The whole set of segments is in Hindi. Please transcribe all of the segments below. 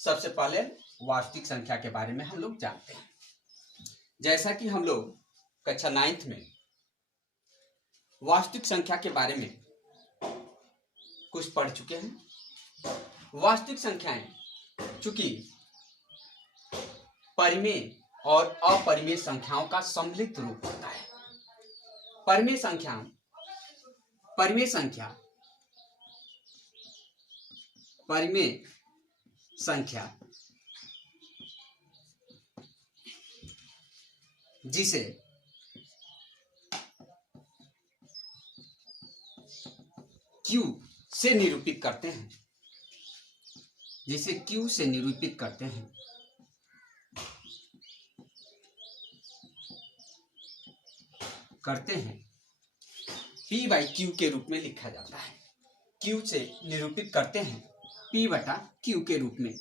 सबसे पहले वास्तविक संख्या के बारे में हम लोग जानते हैं। जैसा कि हम लोग कक्षा 9th में वास्तविक संख्या के बारे में कुछ पढ़ चुके हैं। वास्तविक संख्याएं चूंकि परिमेय और अपरिमेय संख्याओं का सम्मिलित रूप होता है। परिमेय संख्या जिसे Q से निरूपित करते हैं, P बाई Q के रूप में लिखा जाता है। Q से निरूपित करते हैं P बटा Q के रूप में,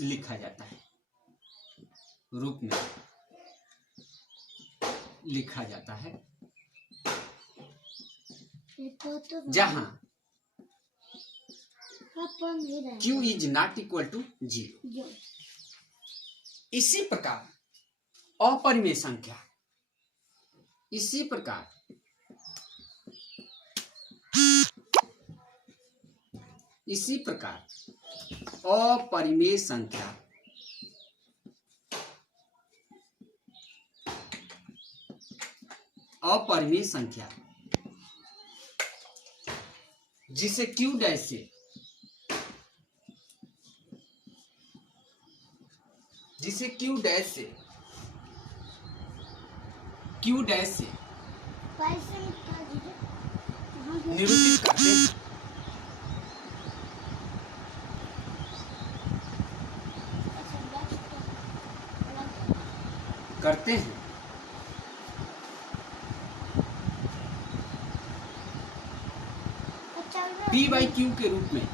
लिखा जाता है, जहां Q is not equal to 0। इसी प्रकार अपरिमेय संख्या, अपरिमेय संख्या जिसे Q डैश से निरूपित करते हैं P बाई Q के रूप में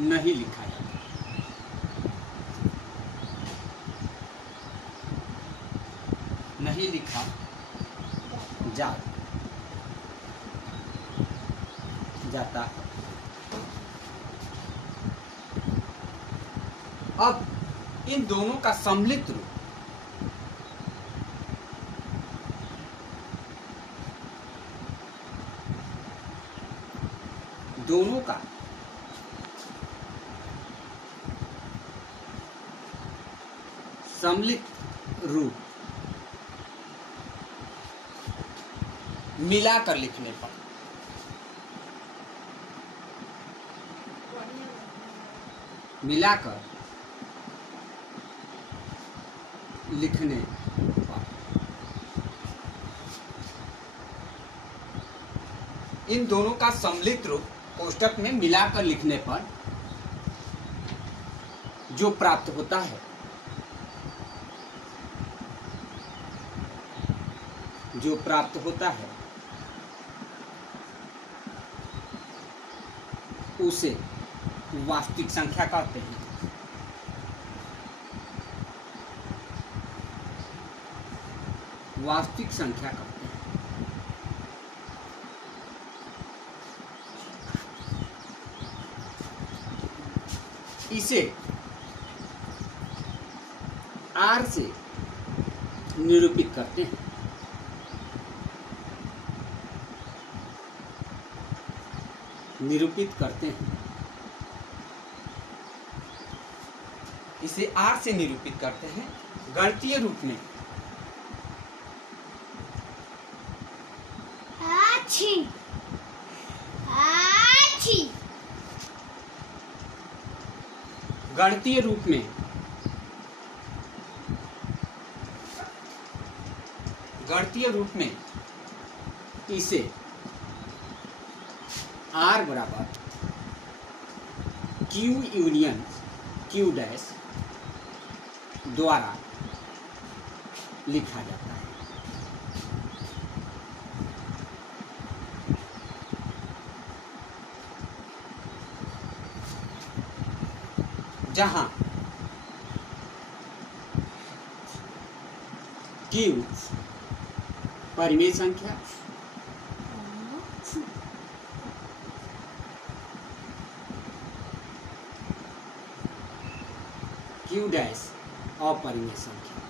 नहीं लिखा जाता है। अब इन दोनों का सम्मिलित रूप मिलाकर लिखने पर इन दोनों का सम्मिलित रूप कोष्टक में मिलाकर लिखने पर जो प्राप्त होता है उसे वास्तविक संख्या कहते हैं। इसे R से निरूपित करते हैं। इसे R से निरूपित करते हैं गणितीय रूप में। गणितीय रूप में इसे R बराबर Q यूनियन Q डैश द्वारा लिखा जाता है। जहां Q परिमेय संख्या, Q डैश अपरिमेय संख्या।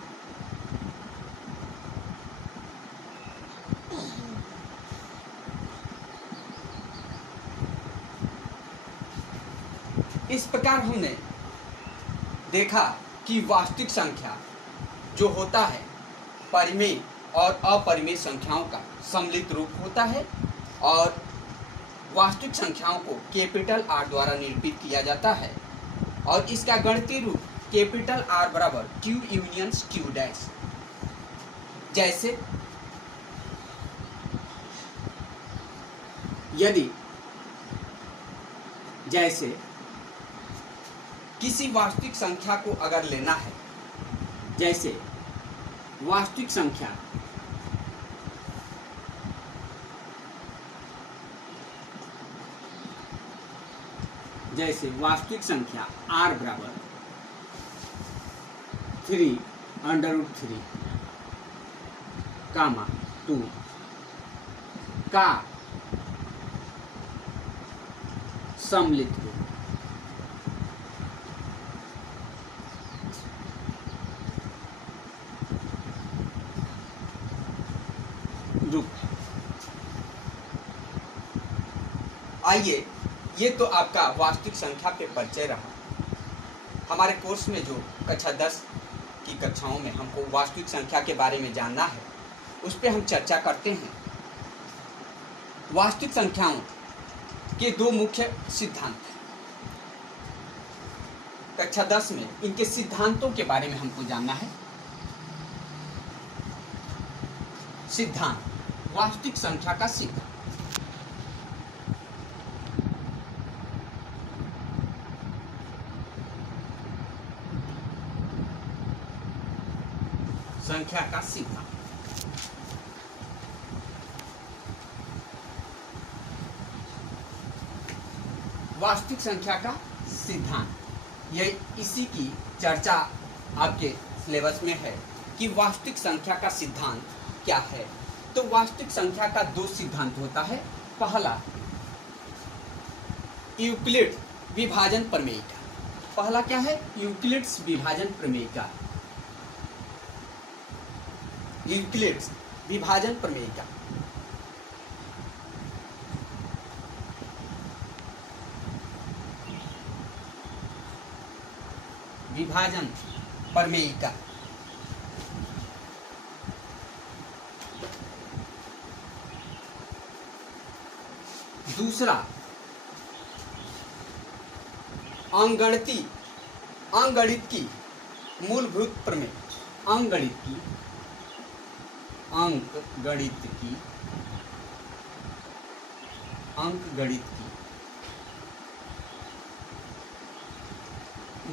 इस प्रकार हमने देखा कि वास्तविक संख्या जो होता है परिमेय और अपरिमेय संख्याओं का सम्मिलित रूप होता है और वास्तविक संख्याओं को कैपिटल R द्वारा निरूपित किया जाता है और इसका गणितीय रूप कैपिटल R बराबर Q यूनियन Q डैश। जैसे किसी वास्तविक संख्या को अगर लेना है, जैसे वास्तविक संख्या R बराबर 3√3 कामा 2 का सम्मिलित रूप। आइए, ये तो आपका वास्तविक संख्या पे परिचय रहा। हमारे कोर्स में जो कक्षा 10 की कक्षाओं में हमको वास्तविक संख्या के बारे में जानना है, उस पर हम चर्चा करते हैं। वास्तविक संख्याओं के दो मुख्य सिद्धांत हैं। कक्षा 10 में इनके सिद्धांतों के बारे में हमको जानना है। सिद्धांत, वास्तविक संख्या का सिद्धांत। संख्या का सिद्धांत। वास्तविक संख्या का सिद्धांत, यह इसी की चर्चा आपके सिलेबस में है कि वास्तविक संख्या का सिद्धांत क्या है। तो वास्तविक संख्या का दो सिद्धांत होता है। पहला यूक्लिड विभाजन प्रमेय का। पहला क्या है? यूक्लिड्स विभाजन प्रमेय का। यूक्लिड्स विभाजन प्रमेय का। विभाजन प्रमेय का। दूसरा अंकगणित की मूलभूत प्रमेय। अंकगणित की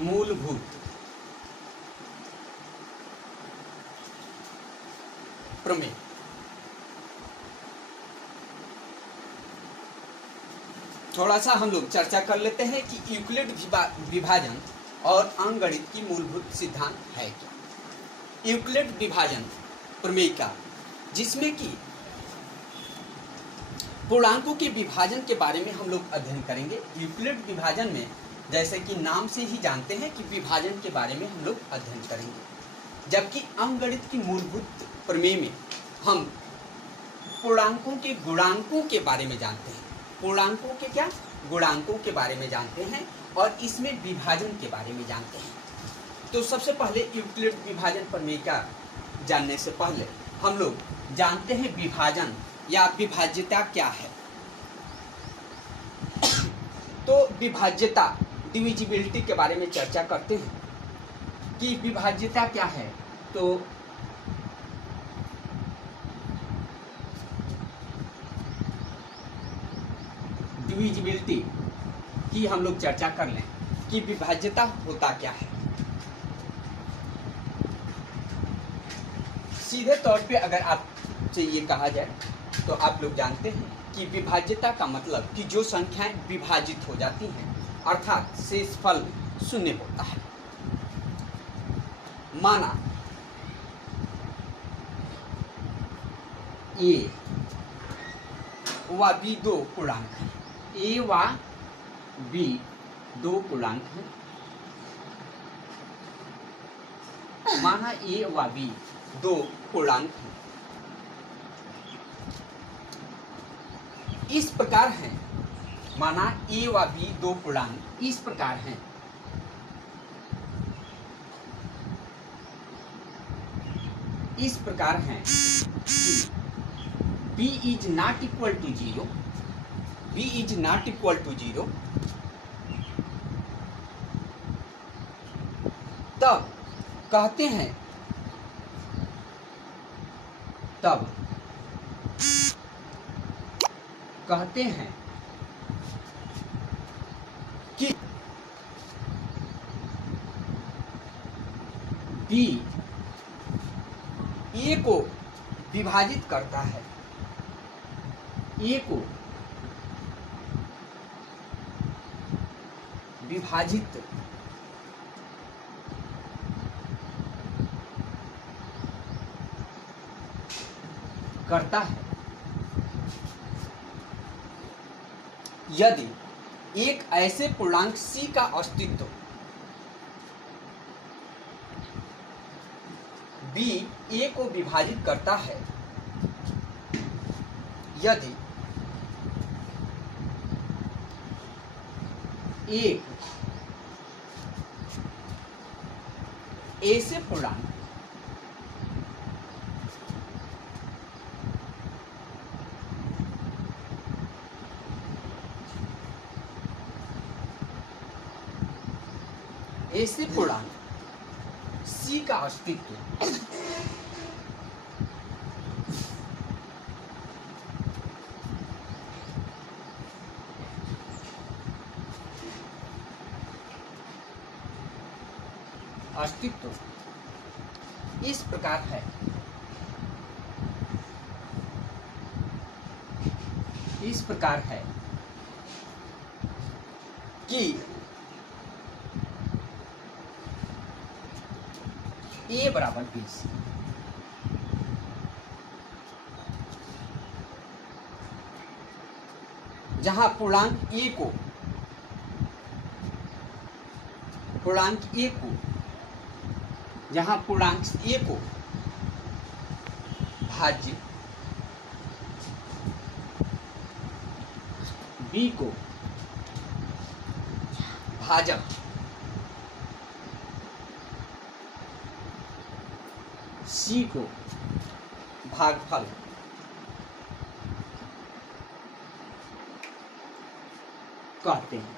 मूलभूत प्रमेय। थोड़ा सा हम लोग चर्चा कर लेते हैं कि यूक्लिड विभाजन और अंकगणित की मूलभूत सिद्धांत है क्या। यूक्लिड विभाजन प्रमेय का, जिसमें कि पूर्णांकों के विभाजन के बारे में हम लोग अध्ययन करेंगे। यूक्लिड विभाजन में जैसे कि नाम से ही जानते हैं कि विभाजन के बारे में हम लोग अध्ययन करेंगे, जबकि अंकगणित की मूलभूत प्रमेय में हम पूर्णांकों के गुणांकों के बारे में जानते हैं। पूर्णांकों के क्या? गुणांकों के बारे में जानते हैं और इसमें विभाजन के बारे में जानते हैं। तो सबसे पहले यूक्लिड विभाजन प्रमेय का जानने से पहले हम लोग जानते हैं विभाजन या विभाज्यता क्या है। तो विभाज्यता, डिविजिबिलिटी के बारे में चर्चा करते हैं कि विभाज्यता क्या है। तो डिविजिबिलिटी की हम लोग चर्चा कर लें कि विभाज्यता होता क्या है। सीधे तौर पे अगर आपसे ये कहा जाए तो आप लोग जानते हैं कि विभाज्यता का मतलब कि जो संख्याएं विभाजित हो जाती हैं, अर्थात शेषफल शून्य होता है। माना ए व बी दो पूर्णांक हैं, ए व बी दो पूर्णांक हैं। माना ए व बी दो पूर्णांक हैं, इस प्रकार हैं। माना ए व बी दो पूर्णांक इस प्रकार हैं। इस प्रकार हैं कि b is not equal to 0, b is not equal to 0, तब कहते हैं, तब कहते हैं कि b a को विभाजित करता है, a को विभाजित करता है यदि एक ऐसे पूर्णांक c का अस्तित्व b a को विभाजित करता है, यदि एक ऐसे पूर्णांक ऐसे पूर्णांक c का अस्तित्व इस प्रकार है, इस प्रकार है कि a बराबर 20, जहां पूर्णांक a को भाज्य b को भाजक c को भागफल कहते हैं।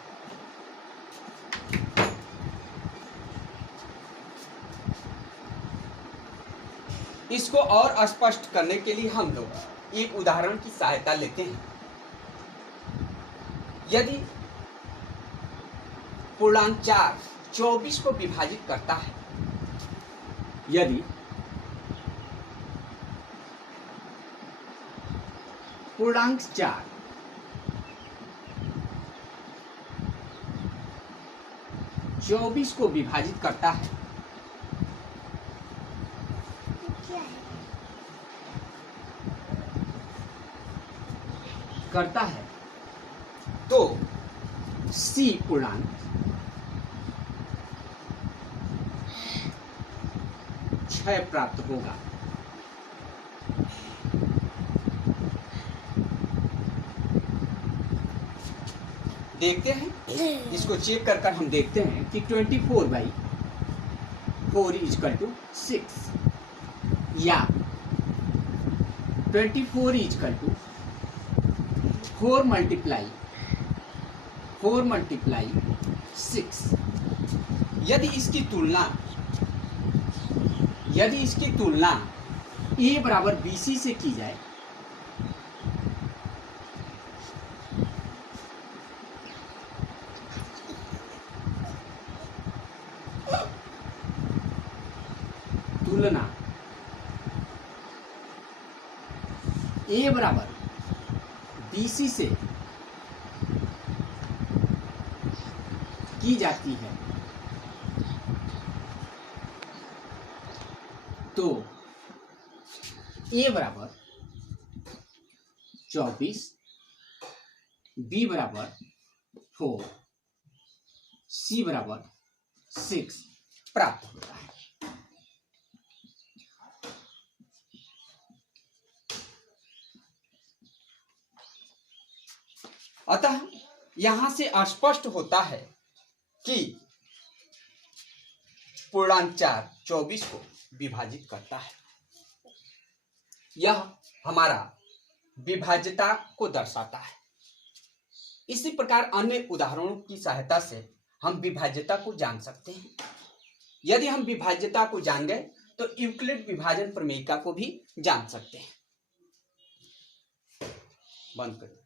इसको और स्पष्ट करने के लिए हम लोग एक उदाहरण की सहायता लेते हैं। यदि पूर्णांक 4 24 को विभाजित करता है, यदि पूर्णांक 4 24 को विभाजित करता है, तो C पूर्णांक 6 प्राप्त होगा। देखते हैं, इसको चेक कर हम देखते हैं कि 24/4 इक्वल टू 6 या 24 इक्वल टू 4 मल्टीप्लाई 6। यदि इसकी तुलना a बराबर bc से की जाए, तुलना a बराबर bc से की जाती है, तो a बराबर 24, b बराबर 4, c बराबर 6 प्राप्त होता है। अतः यहां से स्पष्ट होता है कि पूर्णांक 4 24 को विभाजित करता है। यह हमारा विभाज्यता को दर्शाता है। इसी प्रकार अन्य उदाहरणों की सहायता से हम विभाज्यता को जान सकते हैं। यदि हम विभाज्यता को जान गए तो यूक्लिड विभाजन प्रमेय को भी जान सकते हैं। बंद करें।